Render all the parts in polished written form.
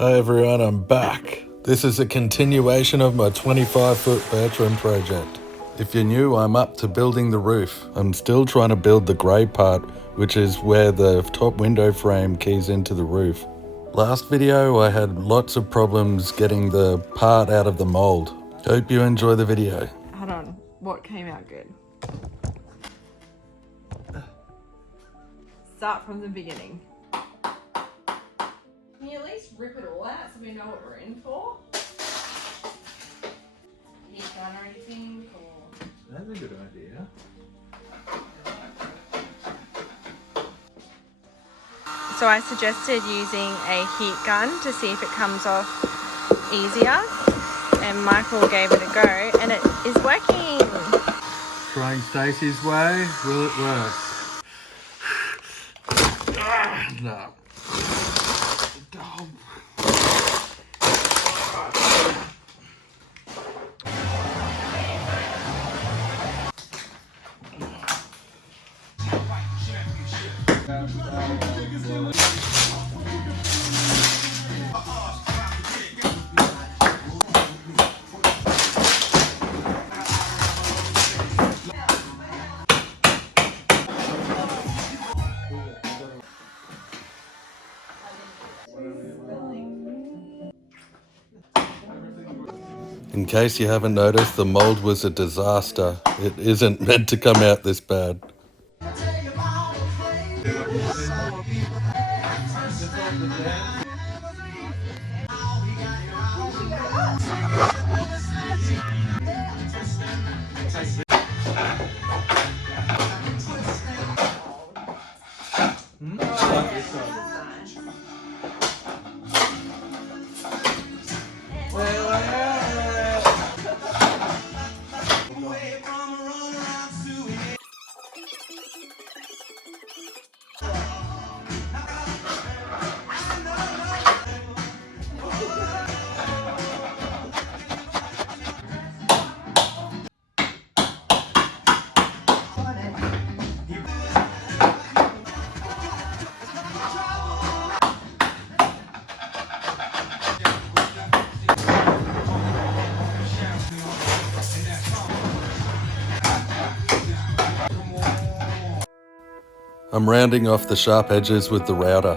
Hi everyone, I'm back. This is a continuation of my 25-foot Bertram project. If you're new, I'm up to building the roof. I'm still trying to build the grey part, which is where the top window frame keys into the roof. Last video, I had lots of problems getting the part out of the mold. Hope you enjoy the video. Hold on, what came out good? Start from the beginning. Can you at least rip it all out so we know what we're in for? Heat gun or anything? Or... That's a good idea. So I suggested using a heat gun to see if it comes off easier, and Michael gave it a go and it is working. Trying Stacey's way, will it work? No. In case you haven't noticed, the mold was a disaster. It isn't meant to come out this bad. I'm rounding off the sharp edges with the router.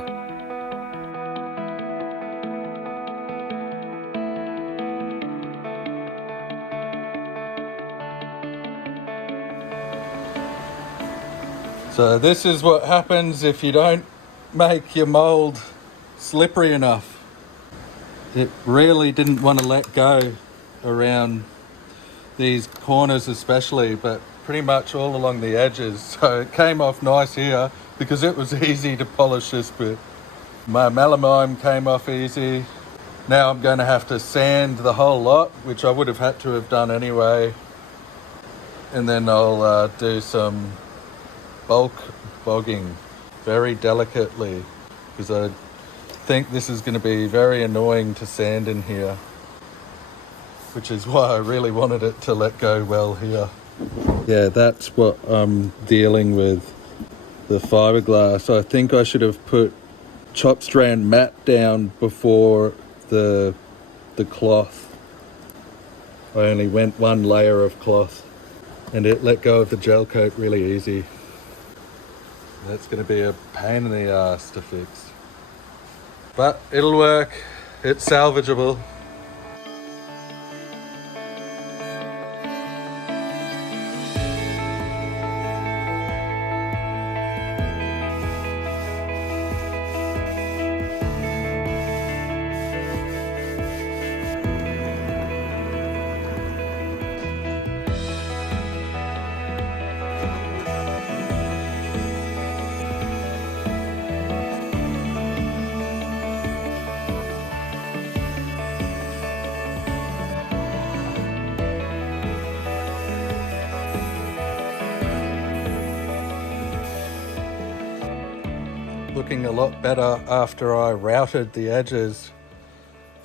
So this is what happens if you don't make your mold slippery enough. It really didn't want to let go around these corners especially, but pretty much all along the edges. So it came off nice here because it was easy to polish this bit. My melamine came off easy. Now I'm going to have to sand the whole lot, which I would have had to have done anyway. And then I'll do some bulk bogging very delicately, because I think this is going to be very annoying to sand in here, which is why I really wanted it to let go well here. Yeah, that's what I'm dealing with, the fiberglass. I think I should have put chop strand mat down before the cloth. I only went one layer of cloth and it let go of the gel coat really easy. That's going to be a pain in the ass to fix. But it'll work, it's salvageable. Looking a lot better after I routed the edges.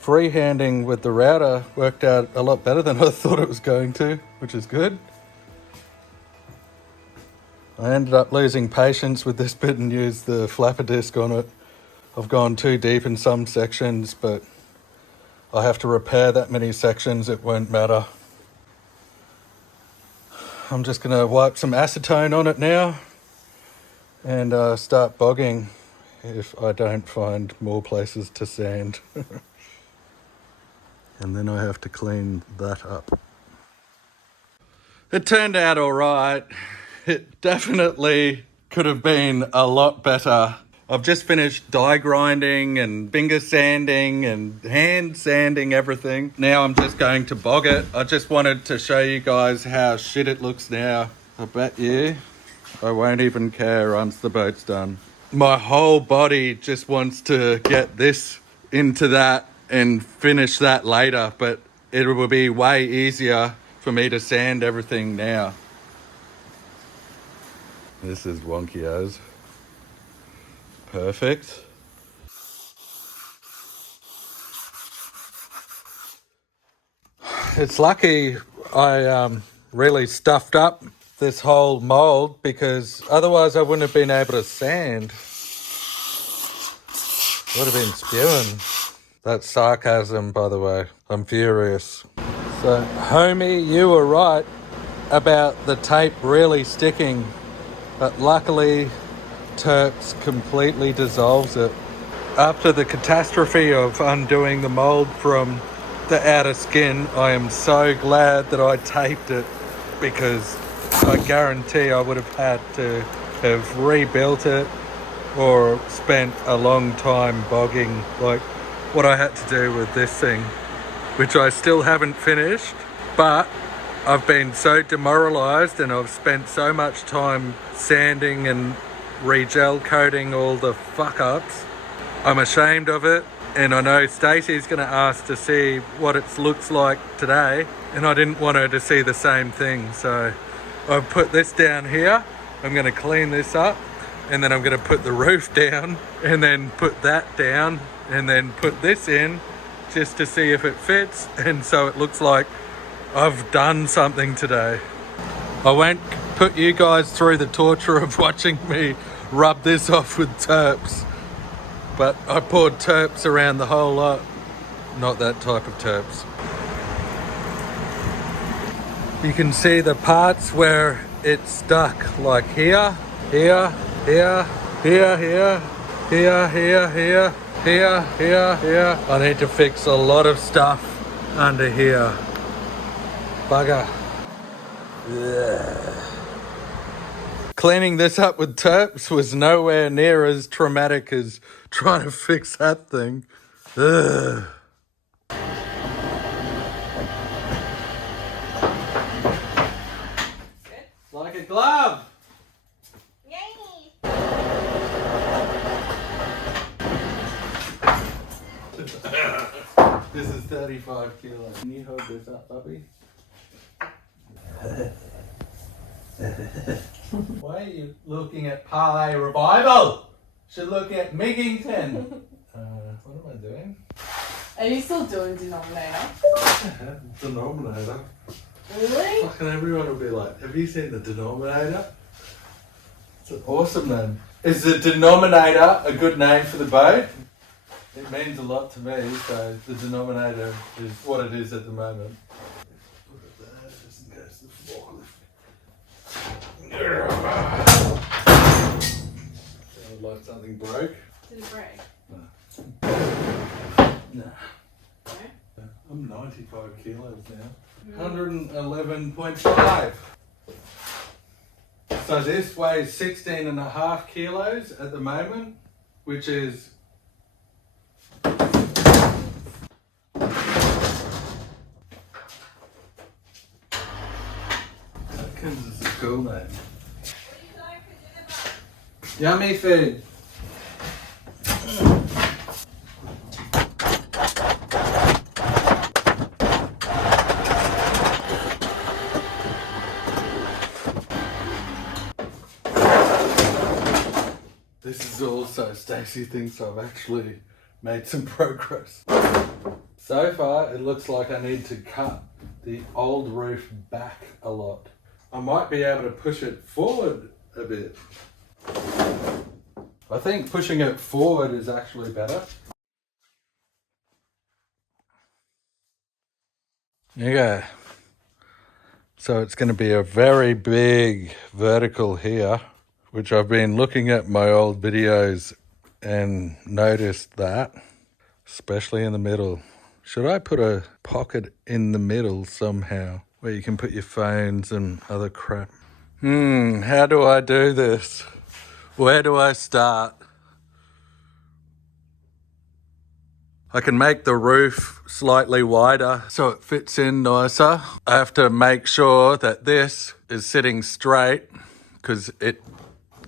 Freehanding with the router worked out a lot better than I thought it was going to, which is good. I ended up losing patience with this bit and used the flapper disc on it. I've gone too deep in some sections, but I have to repair that many sections, it won't matter. I'm just going to wipe some acetone on it now and start bogging if I don't find more places to sand. And then I have to clean that up. It turned out all right. It definitely could have been a lot better. I've just finished die grinding and finger sanding and hand sanding everything. Now I'm just going to bog it. I just wanted to show you guys how shit it looks now. I bet you I won't even care once the boat's done. My whole body just wants to get this into that and finish that later, but it will be way easier for me to sand everything now. This is wonky-os. Perfect. It's lucky I really stuffed up this whole mold, because otherwise I wouldn't have been able to sand. Would have been spewing. That's sarcasm, by the way. I'm furious. So, homie, you were right about the tape really sticking, but luckily Terps completely dissolves it. After the catastrophe of undoing the mold from the outer skin, I am so glad that I taped it, because I guarantee I would have had to have rebuilt it or spent a long time bogging, like what I had to do with this thing, which I still haven't finished. But I've been so demoralized and I've spent so much time sanding and re-gel coating all the fuck ups. I'm ashamed of it, and I know Stacey's going to ask to see what it looks like today, and I didn't want her to see the same thing, so I've put this down here. I'm going to clean this up, and then I'm going to put the roof down, and then put that down, and then put this in just to see if it fits, and so it looks like I've done something today. I won't put you guys through the torture of watching me rub this off with Terps, but I poured Terps around the whole lot. Not that type of Terps. You can see the parts where it's stuck, like here, here, here, here, here, here, here, here, here, here, here. I need to fix a lot of stuff under here. Bugger. Ugh. Cleaning this up with Terps was nowhere near as traumatic as trying to fix that thing. Ugh. Like a glove. Yay! This is 35 kilos. Can you hold this up, puppy? Why are you looking at Parlay Revival? Should look at Miggington. What am I doing? Are you still doing denominator? Denominator. Really? Fucking everyone will be like, have you seen the denominator? It's an awesome name. Is the denominator a good name for the boat? It means a lot to me, so the denominator is what it is at the moment. Look at that, just in case the forklift. Sounded like something broke. Did it break? No. No? I'm 95 kilos now. 111.5. So this weighs 16.5 kilos at the moment, which is Atkins is a cool name. Yummy food. This is also Stacey thinks I've actually made some progress. So far, it looks like I need to cut the old roof back a lot. I might be able to push it forward a bit. I think pushing it forward is actually better. There you go. So it's going to be a very big vertical here, which I've been looking at my old videos and noticed that, especially in the middle. Should I put a pocket in the middle somehow where you can put your phones and other crap? How do I do this? Where do I start? I can make the roof slightly wider so it fits in nicer. I have to make sure that this is sitting straight because it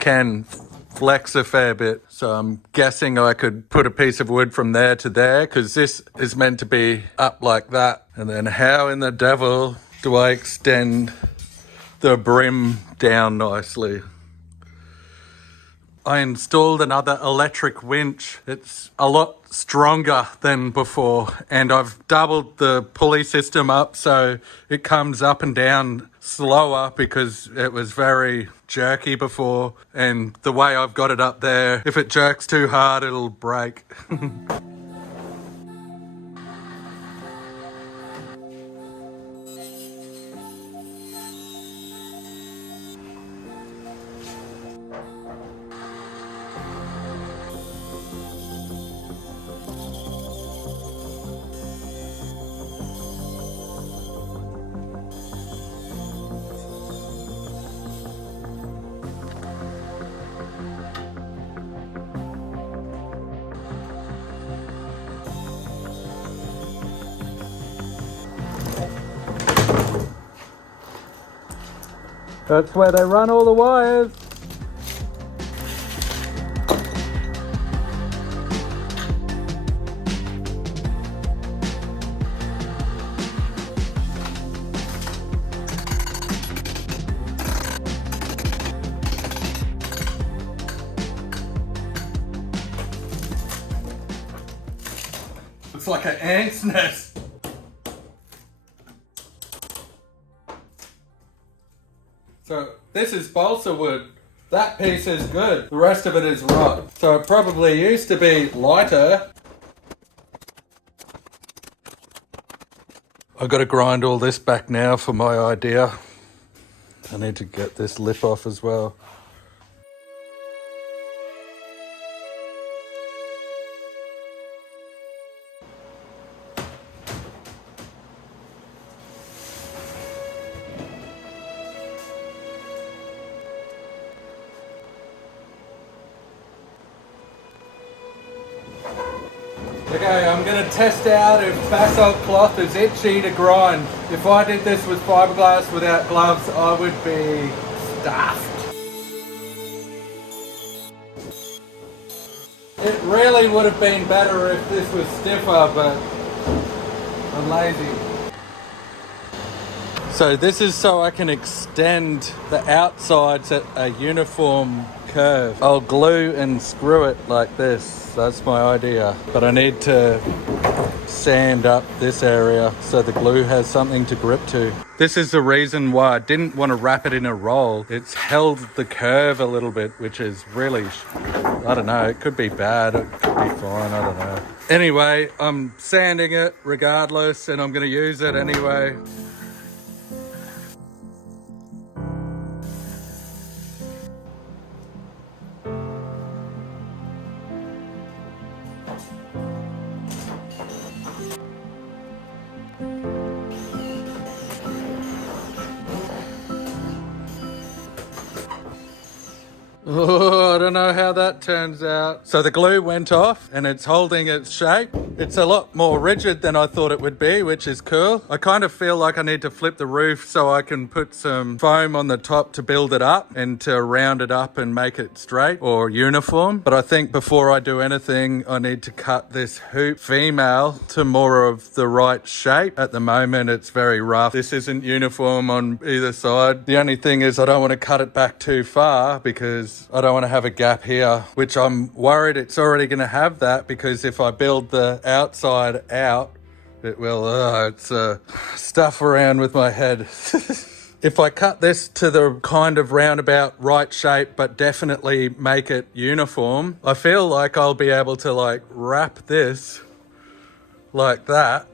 can flex a fair bit. So I'm guessing I could put a piece of wood from there to there because this is meant to be up like that. And then how in the devil do I extend the brim down nicely? I installed another electric winch. It's a lot stronger than before, and I've doubled the pulley system up so it comes up and down slower because it was very jerky before, and the way I've got it up there, if it jerks too hard it'll break. That's where they run all the wires. Looks like an ant's nest. So this is balsa wood. That piece is good. The rest of it is rot. So it probably used to be lighter. I've got to grind all this back now for my idea. I need to get this lip off as well. Okay, I'm going to test out if basalt cloth is itchy to grind. If I did this with fibreglass without gloves, I would be stuffed. It really would have been better if this was stiffer, but I'm lazy. So this is so I can extend the outsides at a uniform curve. I'll glue and screw it like this. That's my idea. But I need to sand up this area so the glue has something to grip to. This is the reason why I didn't want to wrap it in a roll. It's held the curve a little bit, which is really, I don't know, it could be bad, it could be fine, I don't know. Anyway, I'm sanding it regardless and I'm going to use it anyway. Oh, I don't know how that turns out. So the glue went off and it's holding its shape. It's a lot more rigid than I thought it would be, which is cool. I kind of feel like I need to flip the roof so I can put some foam on the top to build it up and to round it up and make it straight or uniform. But I think before I do anything, I need to cut this hoop female to more of the right shape. At the moment, it's very rough. This isn't uniform on either side. The only thing is I don't want to cut it back too far because I don't want to have a gap here, which I'm worried it's already going to have that because if I build the outside out, it will, it's stuff around with my head. If I cut this to the kind of roundabout right shape, but definitely make it uniform, I feel like I'll be able to like wrap this like that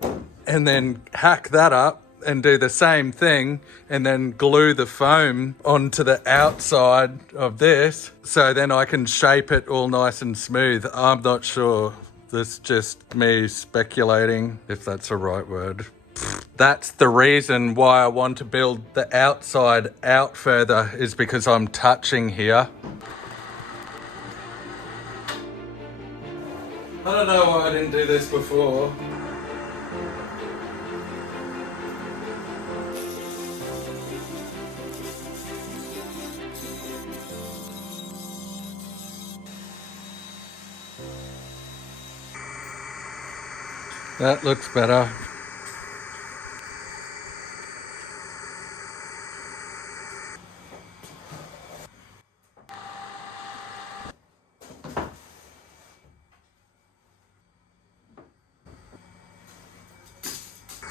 and then hack that up and do the same thing and then glue the foam onto the outside of this, so then I can shape it all nice and smooth. I'm not sure. This is just me speculating, if that's a right word. That's the reason why I want to build the outside out further, is because I'm touching here. I don't know why I didn't do this before. That looks better.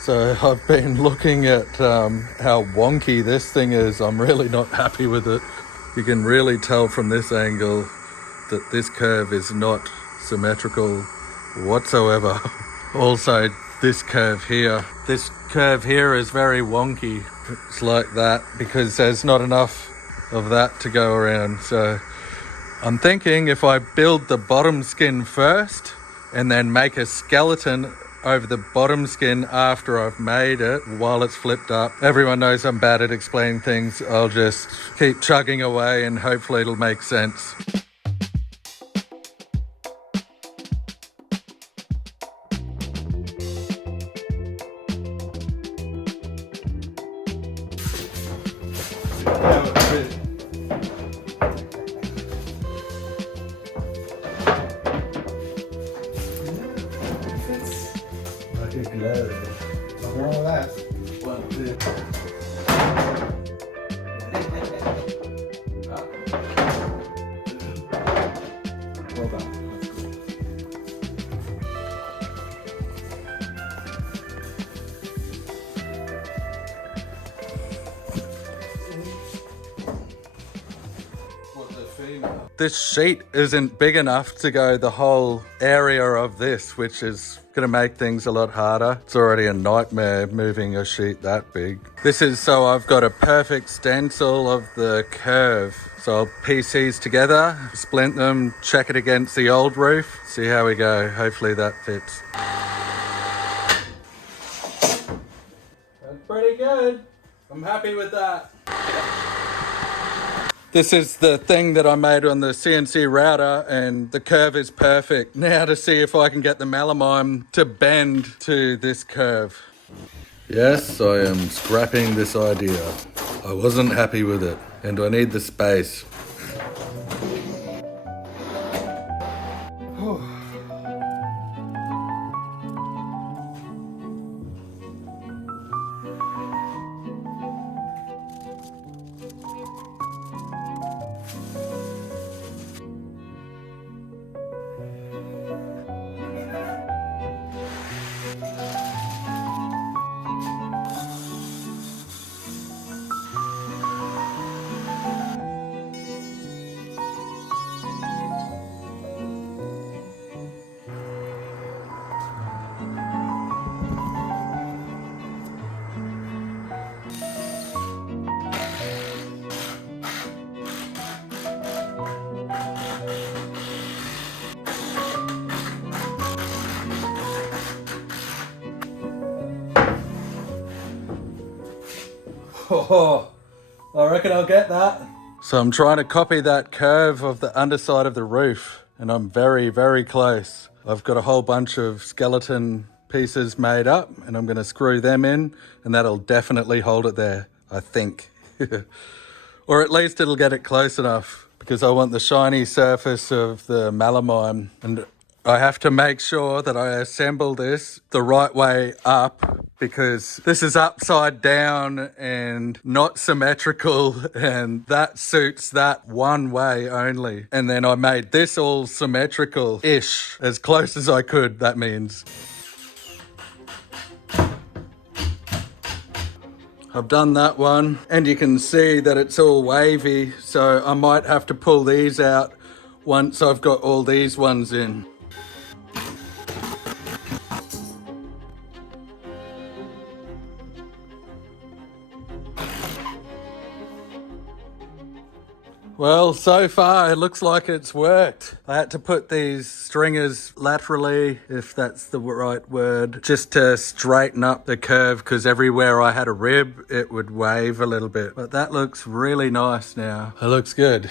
So I've been looking at how wonky this thing is. I'm really not happy with it. You can really tell from this angle that this curve is not symmetrical whatsoever. Also, this curve here. This curve here is very wonky. It's like that because there's not enough of that to go around. So I'm thinking if I build the bottom skin first and then make a skeleton over the bottom skin after I've made it while it's flipped up. Everyone knows I'm bad at explaining things. I'll just keep chugging away and hopefully it'll make sense. What's wrong with that? Well done. This sheet isn't big enough to go the whole area of this, which is going to make things a lot harder. It's already a nightmare moving a sheet that big. This is so I've got a perfect stencil of the curve. So I'll piece these together, splint them, check it against the old roof, see how we go. Hopefully that fits. That's pretty good. I'm happy with that. This is the thing that I made on the CNC router and the curve is perfect. Now to see if I can get the melamine to bend to this curve. Yes, I am scrapping this idea. I wasn't happy with it and I need the space. Oh, I reckon I'll get that. So I'm trying to copy that curve of the underside of the roof and I'm very, very close. I've got a whole bunch of skeleton pieces made up and I'm going to screw them in and that'll definitely hold it there, I think. Or at least it'll get it close enough because I want the shiny surface of the melamine, and I have to make sure that I assemble this the right way up because this is upside down and not symmetrical and that suits that one way only. And then I made this all symmetrical-ish, as close as I could, that means. I've done that one, and you can see that it's all wavy, so I might have to pull these out once I've got all these ones in. Well, so far it looks like it's worked. I had to put these stringers laterally, if that's the right word, just to straighten up the curve, because everywhere I had a rib, it would wave a little bit. But that looks really nice now. It looks good.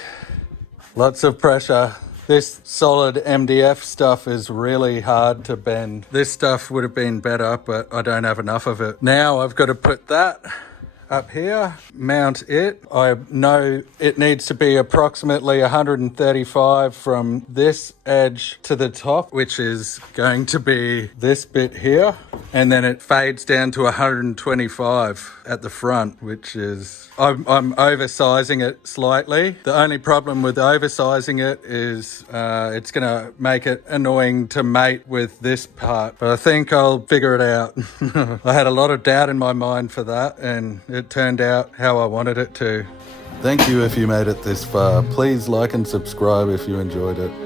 Lots of pressure. This solid MDF stuff is really hard to bend. This stuff would have been better, but I don't have enough of it. Now I've got to put that up here, mount it. I know it needs to be approximately 135 from this edge to the top, which is going to be this bit here, and then it fades down to 125 at the front, which is I'm oversizing it slightly. The only problem with oversizing it is it's gonna make it annoying to mate with this part, but I think I'll figure it out. I had a lot of doubt in my mind for that, and it turned out how I wanted it to. Thank you if you made it this far. Please like and subscribe if you enjoyed it.